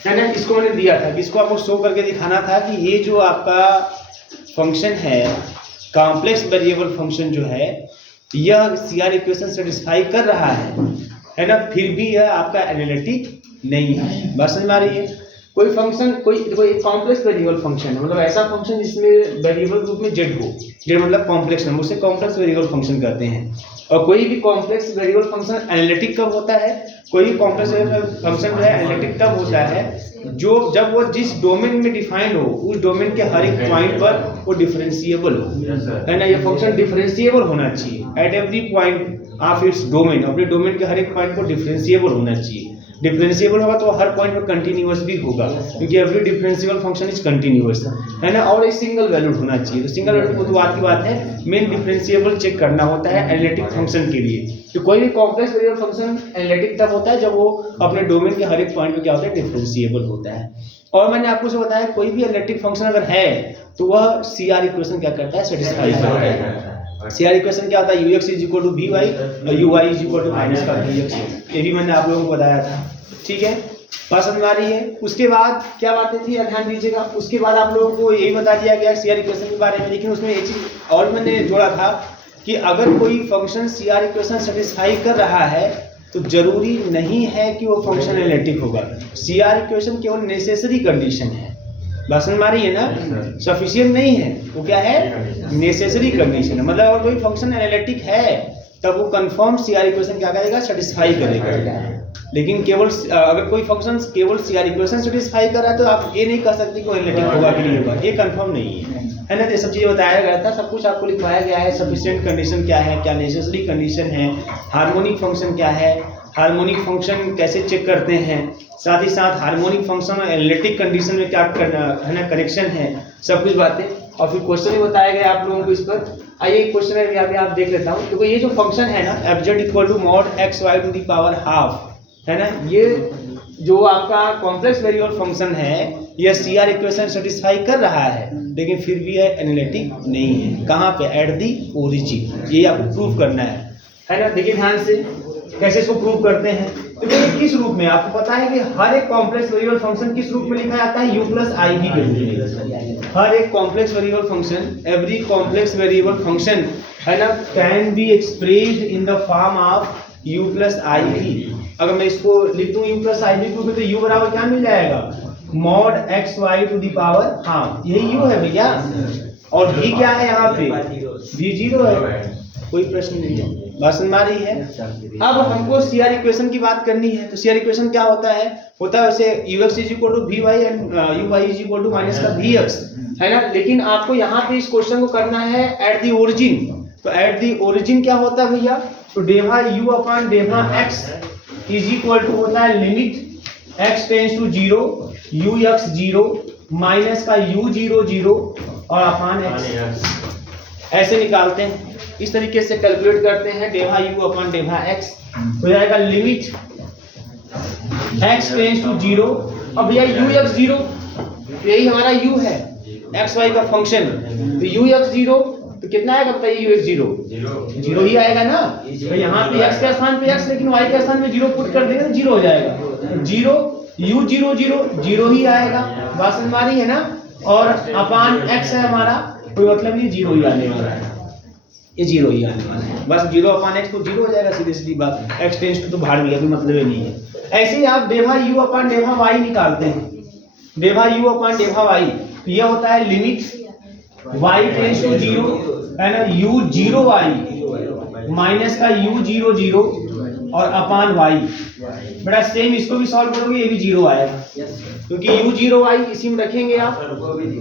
है ना, इसको मैंने दिया था कि इसको आपको शो करके दिखाना था कि ये जो आपका फंक्शन है कॉम्प्लेक्स वेरिएबल फंक्शन जो है यह सीआर इक्वेशन सेटिस्फाई कर रहा है ना, फिर भी यह आपका एनालिटिक नहीं है। बात समझ में आ रही है? कोई फंक्शन कोई कॉम्प्लेक्स वेरिएबल फंक्शन है, मतलब ऐसा फंक्शन जिसमें वेरिएबल रूप में जेड हो, जेड मतलब कॉम्प्लेक्स नंबर, उसे कॉम्प्लेक्स वेरिएबल फंक्शन कहते हैं। और कोई भी कॉम्प्लेक्स वेरिएबल फंक्शन एनालिटिक कब होता है, कोई भी कॉम्प्लेक्स फंक्शन जो है एनालिटिक तब होता है जब वो जिस डोमेन में डिफाइंड हो उस डोमेन के हर एक पॉइंट पर वो डिफरेंशिएबल हो, है ना। ये फंक्शन डिफरेंशिएबल होना चाहिए at every point of its domain, अपने डोमेन के हर एक पॉइंट पर डिफरेंशिएबल होना चाहिए। डिफरेंशिएबल होगा तो हर पॉइंट पर कंटिन्यूअस भी होगा, क्योंकि every differentiable function is continuous, है ना। और एक सिंगल वैल्यूड होना चाहिए। तो सिंगल वैल्यूड को तो बात की बात है, मेन डिफरेंशिएबल चेक करना होता है एनालिटिक फंक्शन के लिए। तो कोई भी कॉम्प्लेक्स वेरिएबल फंक्शन एनालिटिक तब होता है जब वो अपने डोमेन के हर एक पॉइंट पे क्या होता है, डिफरेंशिएबल होता है। और मैंने आपको से बताया कोई भी एनालिटिक फंक्शन अगर है तो वह सीआर इक्वेशन क्या करता है, सेटिस्फाई करता है। सीआर इक्वेशन क्या होता है, ux = vy और uy = -vx, ये भी मैंने आप लोगों को बताया था, ठीक है। बात समझ में आ रही है? उसके बाद क्या बातें थी, ध्यान दीजिएगा। उसके बाद आप लोगों को यही बता दिया गया सीआर इक्वेशन के बारे में, लेकिन उसमें एक चीज और मैंने जोड़ा था कि अगर कोई फंक्शन सीआर इक्वेशन सेटिस्फाई कर रहा है तो जरूरी नहीं है कि वो फंक्शन एनालिटिक होगा। सीआर इक्वेशन केवल नेसेसरी कंडीशन है। बात समझ में आ रही है ना? सफिशिएंट नहीं है, वो क्या है, नेसेसरी कंडीशन है। मतलब अगर कोई फंक्शन एनालिटिक है तब वो कंफर्म सीआर इक्वेशन क्या करेगा, सेटिस्फाई करेगा। लेकिन केवल अगर कोई फंक्शन केवल सीआर इक्वेशन सेटिस्फाई कर रहा है तो आप ये नहीं कह सकते कि वो एनालिटिक होगा कि नहीं होगा, ये कंफर्म नहीं है ना। ये सब चीजें बताया गया था, सब कुछ आपको लिखवाया गया है। सफिशिएंट कंडीशन क्या है, क्या नेसेसरी कंडीशन है, हार्मोनिक फंक्शन क्या है, हार्मोनिक फंक्शन कैसे चेक करते हैं, साथ ही साथ हार्मोनिक फंक्शन और एनालिटिक कंडीशन में क्या करना है ना, कनेक्शन है, सब कुछ बातें। और फिर क्वेश्चन भी बताया गया आप लोगों को इस पर। आइए क्वेश्चन है यहाँ पे आप देख लेता हूँ। देखो ये जो फंक्शन है ना fz = mod xy⁴ है ना, ये जो आपका कॉम्प्लेक्स वेरिएबल फंक्शन है यह सीआर इक्वेशन सेटिस्फाई कर रहा है, लेकिन फिर भी यह एनालिटिक नहीं है। कहाँ पे, एट दी ओरिजिन, ये आपको प्रूव करना है ना। देखिए ध्यान से कैसे इसको प्रूव करते हैं। तो ये किस रूप में, आपको पता है कि हर एक कॉम्प्लेक्स वेरिएबल फंक्शन किस रूप में लिखा जाता है, u + iv के रूप में। हर एक complex variable function, every complex variable function, है ना, can be expressed in the form of u + iv। अगर मैं इसको लिख दूं u + iv के रूप में तो u बराबर क्या मिल जाएगा, mod xy⁴ हाँ यही u है भैया। और v क्या है यहाँ पे, v 0 है, कोई प्रश्न नहीं है। बात समझ में आ रही है? अब हमको सीआर इक्वेशन की बात करनी है। तो सीआर इक्वेशन क्या होता है वैसे ux = vy and uy = -vx, है ना। लेकिन आपको यहाँ पे इस क्वेश्चन को करना है एट दी ओरिजिन। तो एट दी ओरिजिन क्या होता है भैया, तो डेवा u/डेवा x = होता है limit x tends to 0 ux 0 minus का u0 0 और अपान x, ऐसे निकालते हैं। इस तरीके से कैलकुलेट करते हैं डेवा u/डेवा x, हो जाएगा लिमिट x टेंड्स टू 0। अब भैया ux 0 यही हमारा u है, xy का फंक्शन, तो ux 0 तो कितना आएगा बताइए, ux 0 ही आएगा ना। तो यहाँ पे x के स्थान पे x, लेकिन y के स्थान में 0 पुट कर देंगे तो 0 हो जाएगा। 0 u0 0 ही आएगा। बात समझ में आ रही है ना। और अपान x है हमारा, कोई मतलब नहीं, 0 ही आने वाला है, ये 0 ही आने वाला है। बस 0/x तो 0 हो जाएगा, सीधी सीधी बात। x टेंड्स टू तो बाहर भी, अभी मतलब ही नहीं है। ऐसे ही आप डेवा u/डेवा y निकालते हैं। डेवा u/डेवा y ये होता है लिमिट y टेंड्स टू 0, है ना, u0y माइनस का u0 0 और अपान y। बड़ा सेम इसको भी सॉल्व करोगे ये भी 0 आएगा, क्योंकि u0y इसी में रखेंगे आप,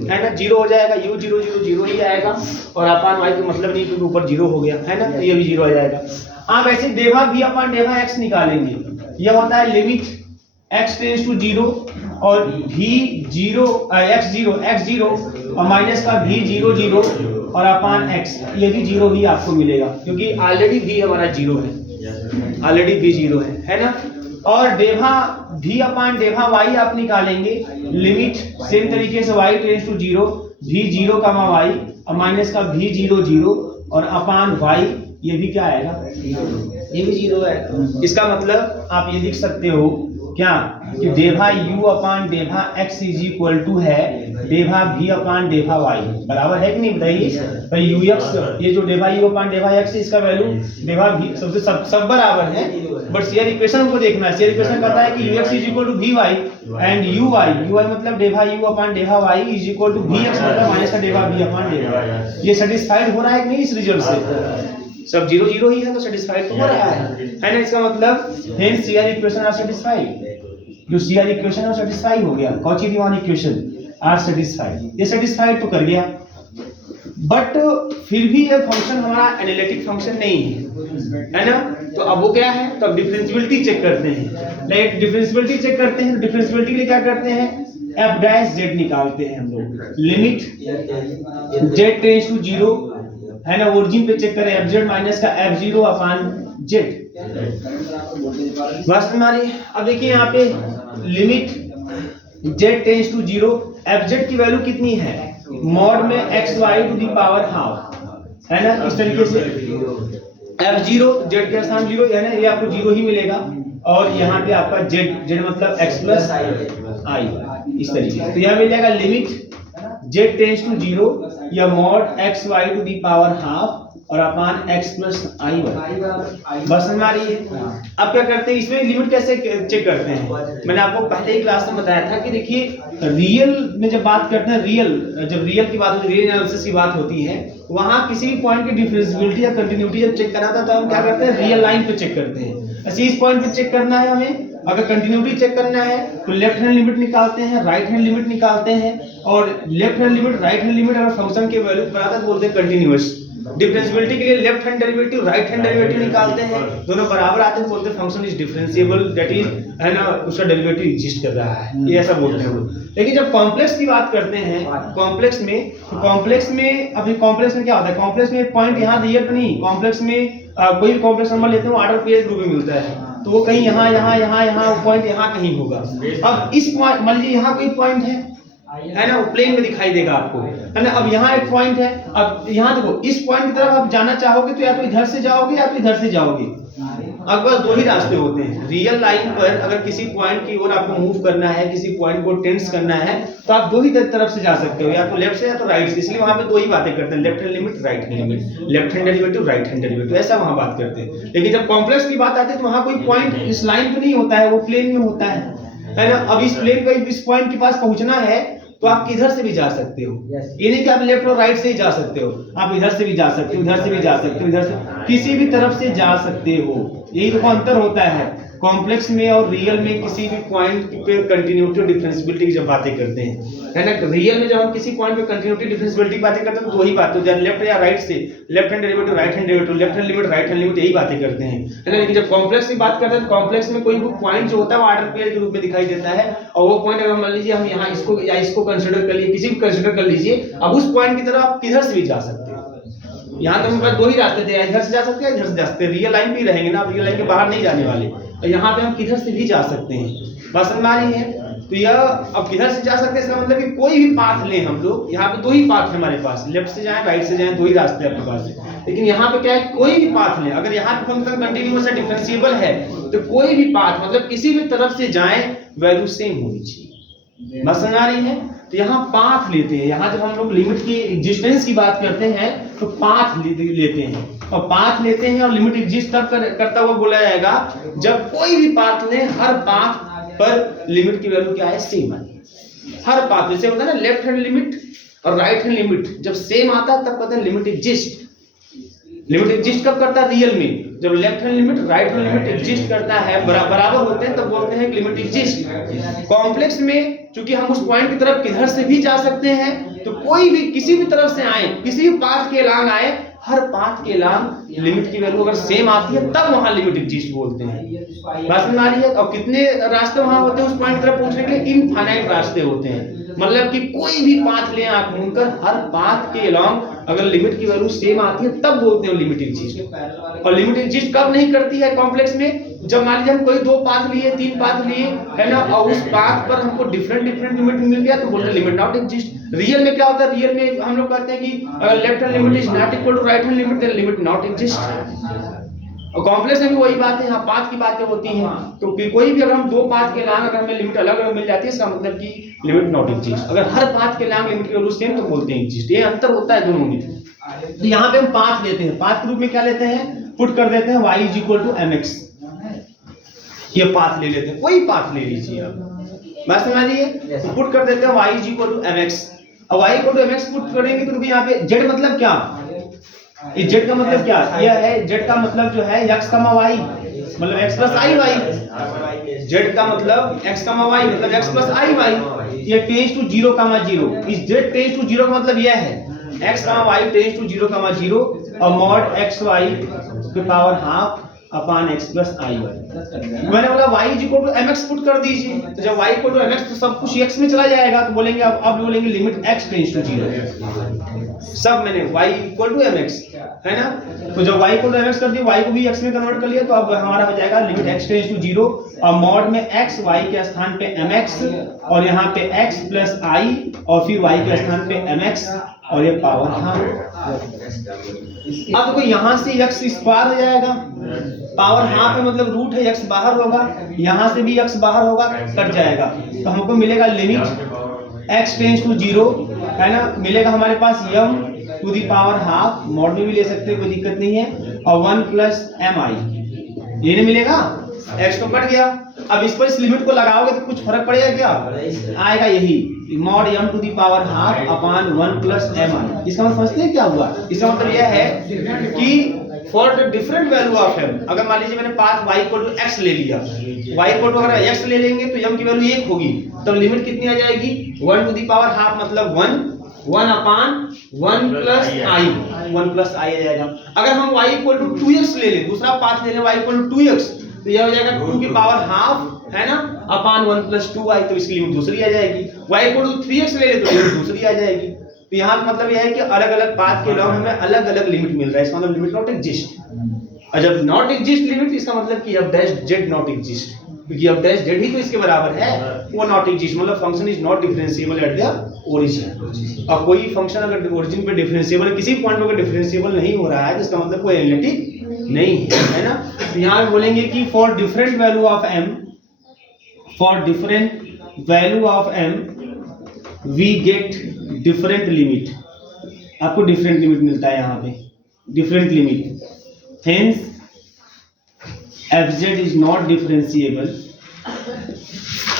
है ना, 0 हो जाएगा। u0 0 ही आएगा और अपान y तो मतलब नहीं, क्योंकि ऊपर 0 हो गया, है ना, तो ये भी 0 आ जाएगा। आप ऐसे डेवा v/डेवा x निकालेंगे। यह होता है लिमिट x टेंड्स टू 0 और v0 x 0 और माइनस का v0 0 और अपान x, ये भी 0 ही आपको मिलेगा, क्योंकि ऑलरेडी v हमारा 0 है, ऑलरेडी v 0 है ना। और डेवा v/डेवा y आप निकालेंगे। लिमिट सेम तरीके से y tends to 0 v0, y और माइनस का v0 0 और अपान y, ये भी क्या आएगा, ये भी 0 है। इसका मतलब आप ये लिख सकते हो क्या, कि डेभा u अपान डेभा x इज इक्वल टू है डेभा v अपान डेभा y, बराबर है कि नहीं बताइए। तो ux ये जो डेभा u अपान डेभा x इसका वैल्यू डेभा v सबसे सब बराबर है, बट शेयर इक्वेशन को देखना है। शेयर इक्वेशन कहता है कि ux is equal to vy and uy मतलब डेभा u अपान डेभा y is equal to vx मतलब माइनस का डेभा v अपान डेभा y। ये सेटिस्फाइड हो रहा है कि नहीं इस रिजल्ट से? सब 0 0 ही है तो सेटिस्फाइड तो हो रहा है ना। इसका मतलब hence CR equation are satisfied, जो सीआर इक्वेशन है सेटिस्फाई हो गया। Cauchy Riemann equation are satisfied, ये सेटिस्फाइड तो कर गया, बट फिर भी ये फंक्शन हमारा एनालिटिक फंक्शन नहीं है ना। तो अब वो क्या है, तो अब डिफरेंशियबिलिटी चेक करते हैं। लाइक डिफरेंशियबिलिटी चेक करते हैं तो डिफरेंशियबिलिटी के लिए क्या करते हैं, एफ डैश जेड निकालते हैं हम लोग। लिमिट जेड टेंड्स टू 0 है ना, ओरिजिन पे चेक करें एफ जेड माइनस का एफ जीरो अपॉन जेड। बस हमारी अब देखिए यहाँ पे limit z tends to 0, f z की वैल्यू कितनी है, मॉड में x y to the power half है ना। इस तरीके से एफ जीरो जेड के स्थान 0 है ना, ये आपको 0 ही मिलेगा। और यहाँ पे आपका जेड जेड मतलब एक्स प्लस आई, इस तरीके से। तो यहाँ मिल जाएगा लिमिट जेड टेंड्स टू 0 या mod x y to the power half और upon x plus i y. बस हमारी है। अब क्या करते हैं, इसमें लिमिट कैसे चेक करते हैं, मैंने आपको पहले ही क्लास में बताया था कि देखिए रियल में जब बात करते हैं, जब रियल की बात होती है, रियल एनालिसिस की बात होती है, वहां किसी भी पॉइंट की डिफरेंशियबिलिटी या कंटिन्यूटी जब चेक करना था तो हम क्या करते हैं, रियल लाइन पे चेक करते हैं। ऐसे इस पॉइंट पे चेक करना है हमें, अगर कंटिन्यूटी चेक करना है तो लेफ्ट हैंड लिमिट निकालते हैं, राइट हैंड लिमिट निकालते हैं, और left hand limit right hand limit अगर फंक्शन के वैल्यू बराबर बोलते हैं कंटिन्यूअस। डिफरेंशियबिलिटी के लिए left hand derivative right hand derivative निकालते हैं, दोनों बराबर आते हैं, बोलते हैं function is differentiable, that is है ना, उसका डेरिवेटिव एग्जिस्ट कर रहा है, ये ऐसा बोलते हैं वो। लेकिन जब कॉम्प्लेक्स की बात करते हैं, कॉम्प्लेक्स में, तो कॉम्प्लेक्स में अभी कॉम्प्लेक्स में क्या होता है, कॉम्प्लेक्स में एक पॉइंट यहाँ रियल पे नहीं, कॉम्प्लेक्स में कोई भी कॉम्प्लेक्स नंबर लेते हैं वो ऑर्डर पेयर ग्रुप में मिलता है, तो वो कहीं यहाँ यहाँ यहाँ यहाँ पॉइंट यहाँ कहीं होगा। अब इस पॉइंट मान लीजिए यहाँ कोई पॉइंट है ना, वो प्लेन में दिखाई देगा आपको है ना। अब यहाँ एक पॉइंट है, अब यहाँ देखो इस पॉइंट की तरफ आप जाना चाहोगे तो या तो इधर से जाओगे या तो इधर से जाओगे। अब बस दो ही रास्ते होते हैं रियल लाइन पर, अगर किसी पॉइंट की ओर आपको मूव करना है, किसी पॉइंट को टेंस करना है, तो आप दो ही तरफ से जा सकते हो, या तो लेफ्ट से या तो राइट से। इसलिए वहां पे दो ही बातें करते हैं, left hand limit right hand limit, left hand derivative right hand derivative, ऐसा वहां बात करते हैं। लेकिन जब कॉम्प्लेक्स की बात आती है तो वहां कोई पॉइंट इस लाइन पे नहीं होता है, वो प्लेन में होता है ना। अब इस प्लेन पे इस पॉइंट के पास पहुंचना है तो आप किधर से भी जा सकते हो, ये नहीं कि आप लेफ्ट और राइट से ही जा सकते हो, आप इधर से भी जा सकते हो, इधर से भी जा सकते हो, इधर से किसी भी तरफ से जा सकते हो। यही तो अंतर होता है कॉम्प्लेक्स में और रियल में। किसी भी पॉइंट पे कंटिन्यूटी और डिफरेंशियबिलिटी की जब बातें करते हैं है ना, रियल में जब हम किसी पॉइंट पे कंटिन्यूटी डिफरेंशियबिलिटी की बातें करते हैं तो दो ही बातें, जब लेफ्ट या राइट से, left hand derivative right hand derivative, left hand limit right hand limit, यही बातें करते हैं है ना। लेकिन जब कॉम्प्लेक्स की बात करते हैं तो कॉम्प्लेक्स में कोई भी पॉइंट जो होता है वो ऑर्डर पेयर के रूप में दिखाई देता है, और वो पॉइंट अगर मान लीजिए हम यहाँ इसको या इसको कंसिडर कर लीजिए, किसी भी कंसिडर कर लीजिए, अब उस पॉइंट की तरफ आप किधर से भी जा सकते हो। यहाँ तो हमारे पास दो ही रास्ते थे, इधर से जा सकते हैं, इधर से जा सकते हैं, रियल लाइन भी रहेंगे ना, रियल लाइन के बाहर नहीं जाने वाले, और यहाँ पे हम किधर से भी जा सकते हैं। बात समझ में आ रही है? तो यह अब किधर से जा सकते हैं, इसका मतलब कि कोई भी पाथ लें हम लोग, यहाँ पे दो ही पाथ है हमारे पास, लेफ्ट से जाएं राइट से जाएं, दो ही रास्ते आपके पास है। लेकिन यहाँ पे क्या है, कोई भी पाथ लें, अगर यहाँ पे फंक्शन कंटीन्यूअस है, डिफरेंशिएबल है, तो कोई भी पाथ मतलब किसी भी तरफ से जाएं वैल्यू सेम होनी चाहिए। बात समझ आ रही है? तो यहाँ पाथ लेते हैं, यहाँ जब हम लोग लिमिट की एग्जिस्टेंस की बात करते हैं तो पाथ लेते हैं, और पाथ लेते हैं और लिमिट एग्जिस्ट तब करता हुआ बोला जाएगा जब कोई भी पाथ ले, हर पाथ पर लिमिट की वैल्यू क्या है, सेम आए। हर पाथ जैसे होता है ना, लेफ्ट हैंड लिमिट और राइट हैंड लिमिट जब सेम आता है तब कहते हैं लिमिट एग्जिस्ट। लिमिट एग्जिस्ट कब करता है, रियल में, जब left hand limit right hand limit exist करता है, बराबर होते हैं, तब बोलते हैं लिमिट एग्जिस्ट। कॉम्प्लेक्स में चूंकि हम उस पॉइंट की तरफ किधर से भी जा सकते हैं, तो कोई भी किसी भी तरफ से आए, किसी भी पाथ के अलांग आए, हर पाथ के अलांग लिमिट की वैल्यू अगर सेम आती है तब वहां लिमिट एग्जिस्ट बोलते हैं। बात समझ आ रही है? और कितने रास्ते वहां होते हैं उस पॉइंट की तरफ पहुंचने के लिए, इनफाइनाइट रास्ते होते हैं। मतलब कि कोई भी पाथ ले आप घूमकर, हर पाथ के अलांग अगर लिमिट की वैल्यू सेम आती है तब बोलते हैं लिमिट एग्जिस्ट। और लिमिट एग्जिस्ट कब नहीं करती है कॉम्प्लेक्स में, जब मान लीजिए हम कोई दो पाथ लिए, तीन पाथ लिए है ना, और उस पाथ पर हमको डिफरेंट लिमिट मिल गया तो बोलते हैं लिमिट नॉट एग्जिस्ट। रियल में क्या होता है, रियल में हम लोग कहते हैं कि अगर left hand limit is not equal to right hand limit, then limit not exist. और कॉम्प्लेक्स में भी वही बात है, यहाँ पाथ की बातें होती हैं। तो कोई भी अगर हम दो पाथ के लॉन्ग अगर हमें लिमिट अलग अलग मिल जाती है, इसका मतलब कि लिमिट नॉट एग्जिस्ट। अगर हर पाथ के लॉन्ग लिमिट की वैल्यू सेम तो बोलते हैं एग्जिस्ट। ये अंतर होता है दोनों में। तो यहाँ पे हम पाथ लेते हैं, पाथ के रूप में क्या लेते हैं, पुट कर देते हैं y = mx। ये पाथ ले लेते हैं, कोई पाथ ले लीजिए आप, बात समझ रही है। तो पुट कर देते हैं y = mx। अब y = mx पुट करेंगे तो यहाँ पे z मतलब क्या, ये z का मतलब क्या, यह है z का मतलब जो है x, y मतलब x + iy। z का मतलब x, y मतलब x + iy। ये टेंड्स टू 0, 0। इस z टेंड्स टू 0 का मतलब यह है x, y टेंड्स टू 0, 0 और mod x y की power half upon x + iy। मैंने बोला y = mx पुट कर दीजिए। तो जब y = mx तो सब कुछ x में चला जाएगा, तो बोलेंगे अब बोलेंगे लिमिट x टेंड्स टू 0। सब मैंने y = mx है ना। तो जब y = mx कर दिया, y को भी x में कन्वर्ट कर लिया, तो अब हमारा हो जाएगा लिमिट x टेंड्स टू 0 और मॉड में x y के स्थान पे mx और यहाँ पे x + i और फिर y के स्थान पे mx और ये पावर हाफ। अब देखो यहाँ से x इस पार हो जाएगा, पावर हाफ है मतलब रूट है, x बाहर होगा, यहाँ से भी x बाहर होगा, कट जाएगा। तो हमको मिलेगा लिमिट x टेंड्स टू 0 है ना, मिलेगा हमारे पास m⁻², मॉड में भी ले सकते हैं, कोई दिक्कत नहीं है, और 1 + mi। ये नहीं मिलेगा, x तो कट गया। अब इस पर इस लिमिट को लगाओगे तो कुछ फर्क पड़ेगा क्या, आएगा यही mod m⁻² अपॉन 1 + mi। इसका मतलब समझते हैं क्या हुआ, इसका मतलब यह है कि for the different value of m, अगर मान लीजिए मैंने पाथ y = x ले लिया, y = अगर x ले लेंगे तो m की वैल्यू 1 होगी, तो लिमिट कितनी आ जाएगी 1⁻² मतलब 1 अपॉन 1 + i, 1 + i आ जाएगा। अगर हम y = 2x ले लें, दूसरा पाथ ले लें y = 2x, तो यह हो जाएगा 2 की पावर हाफ है ना अपॉन 1 + 2i, तो इसकी लिमिट दूसरी आ जाएगी। y = 3x ले ले तो लिमिट दूसरी आ जाएगी। तो यहाँ का मतलब यह है कि अलग अलग पाथ के लॉन्ग हमें अलग अलग लिमिट मिल रहा है, इसका मतलब लिमिट नॉट एग्जिस्ट। और जब नॉट एग्जिस्ट लिमिट, इसका मतलब कि f dash z not exist, क्योंकि f डैश z ही तो इसके बराबर है, वो नॉट एग्जिस्ट मतलब function is not differentiable at the origin. और कोई फंक्शन अगर ओरिजिन पे डिफरेंशिएबल, किसी पॉइंट पे अगर डिफरेंशिएबल नहीं हो रहा है तो इसका मतलब कोई एनालिटिक नहीं है ना। तो यहाँ पे बोलेंगे कि for different value of m, for different value of m we get different limit. आपको डिफरेंट लिमिट मिलता है यहाँ पे, different limit, hence fz is not differentiable,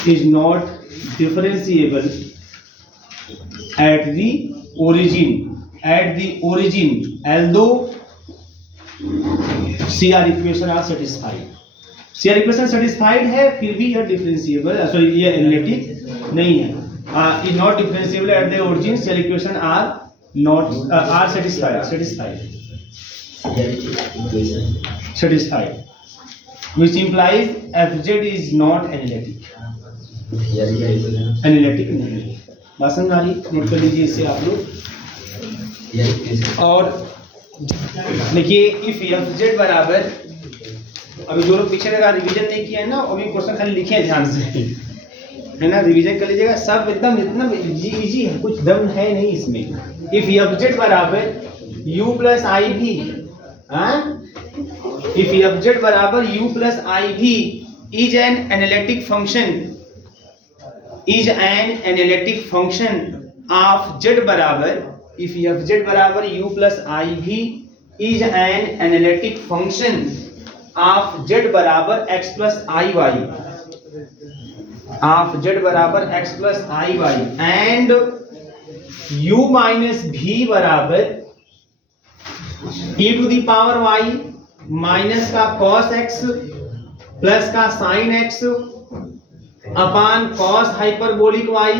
is not differentiable at the origin although CR equation are satisfied। CR equation satisfied है, फिर भी यह differentiable, sorry ये एनालिटिक नहीं है, is not differentiable at the origin। CR equation are not are satisfied which implies fz is not analytic। Analytic नहीं है, बात समझ आ रही, नोट कर लीजिए इससे आप लोग। और देखिए इफ fz बराबर, अभी जो लोग पीछे लगा रिवीजन नहीं किया है ना, अभी क्वेश्चन खाली लिखे हैं ध्यान से है ना, रिवीजन कर लीजिएगा, सब एकदम इतना इजी है, कुछ दम है नहीं इसमें। इफ fz बराबर u + iv, इफ fz बराबर u + iv is an analytic function of z बराबर, if fz बराबर u + iv is an analytic function of z बराबर x + iy, of z बराबर x + iy and u - v बराबर e⁻y minus का cos x plus का sin x upon cos hyperbolic y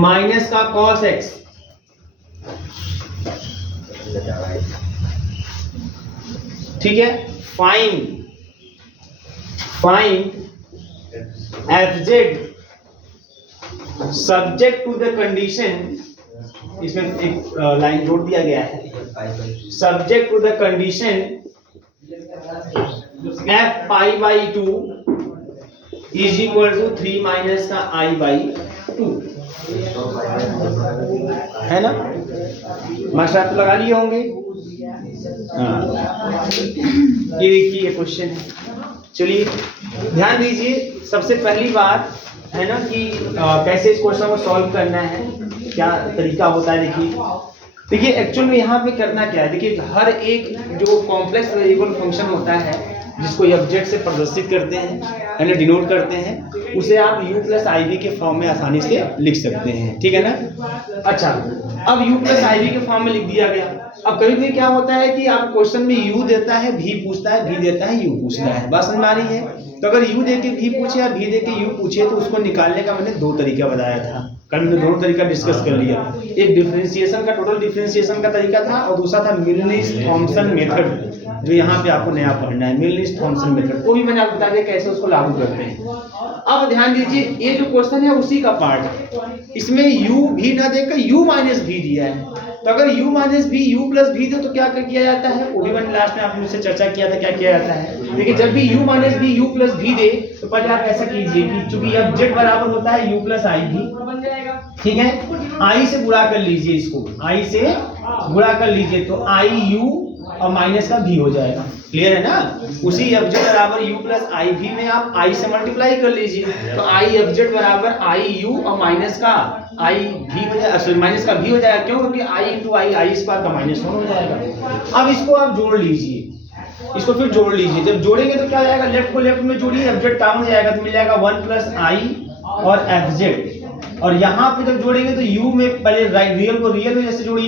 minus का cos x। ठीक है, find fz subject to the condition, इसमें एक लाइन जोड़ दिया गया है, subject to the condition f π/2 is equal to 3 - का i/, 2 है ना। मास्टर आप तो लगा लिए होंगे। हाँ, ये देखिए क्वेश्चन है। चलिए ध्यान दीजिए, सबसे पहली बात है ना कि कैसे इस क्वेश्चन को सॉल्व करना है, क्या तरीका होता है। देखिए एक्चुअल में यहाँ पे करना क्या है। देखिए हर एक जो कॉम्प्लेक्स वेरिएबल फंक्शन होता है जिसको ऑब्जेक्ट से प्रदर्शित करते हैं यानी डिनोट करते हैं, उसे आप u प्लस आई वी के फॉर्म में आसानी से लिख सकते हैं, ठीक है ना। अच्छा, अब u प्लस आई वी के फॉर्म में लिख दिया गया। अब कभी कभी क्या होता है कि आप क्वेश्चन में u देता है, v पूछता है, v देता है, u पूछता है। बात समझ में आ रही है। तो अगर u दे के v पूछे या v दे के u पूछे तो उसको निकालने का मैंने 2 तरीका बताया था। कल मैंने दोनों तरीका डिस्कस कर लिया। एक डिफरेंशिएशन का, टोटल डिफरेंशिएशन का तरीका था, और दूसरा था मिलनिस-थॉम्पसन मेथड, जो यहाँ पे आपको नया पढ़ना है। मिलनिस-थॉम्पसन मेथड वो भी मैंने आपको बता दिया कैसे उसको लागू करते हैं। अब ध्यान दीजिए, ये जो क्वेश्चन है उसी का पार्ट है। इसमें u भी ना देकर u माइनस भी दिया है। तो अगर u माइनस भी u प्लस भी दे तो क्या किया जाता है, वो भी मैंने लास्ट में आप मुझसे चर्चा किया था क्या किया जाता है। देखिए जब भी u माइनस भी u प्लस भी दे तो पहले आप ऐसा कीजिए कि चूंकि अब z बराबर होता है u प्लस आई भी, ठीक है, i से गुणा कर लीजिए, इसको i से गुणा कर लीजिए तो आई u और माइनस का भी हो जाएगा। क्लियर है ना। उसी ऑब्जेक्ट बराबर u प्लस आई भी में आप i से मल्टीप्लाई कर लीजिए तो आई ऑब्जेक्ट बराबर आई u और माइनस का आई भी हो जाएगा, माइनस का भी हो जाएगा। क्यों? क्योंकि i इंटू आई स्क्वायर का माइनस 1 हो जाएगा। अब इसको आप जोड़ लीजिए, इसको फिर जोड़ लीजिए। जब जोड़ेंगे तो क्या हो जाएगा, लेफ्ट को लेफ्ट में जोड़िए, ऑब्जेक्ट काम हो जाएगा तो मिल जाएगा 1 प्लस आई और एफ जेड। और यहाँ पे जब जोड़ेंगे तो u में पहले रियल को रियल में जैसे जोड़िए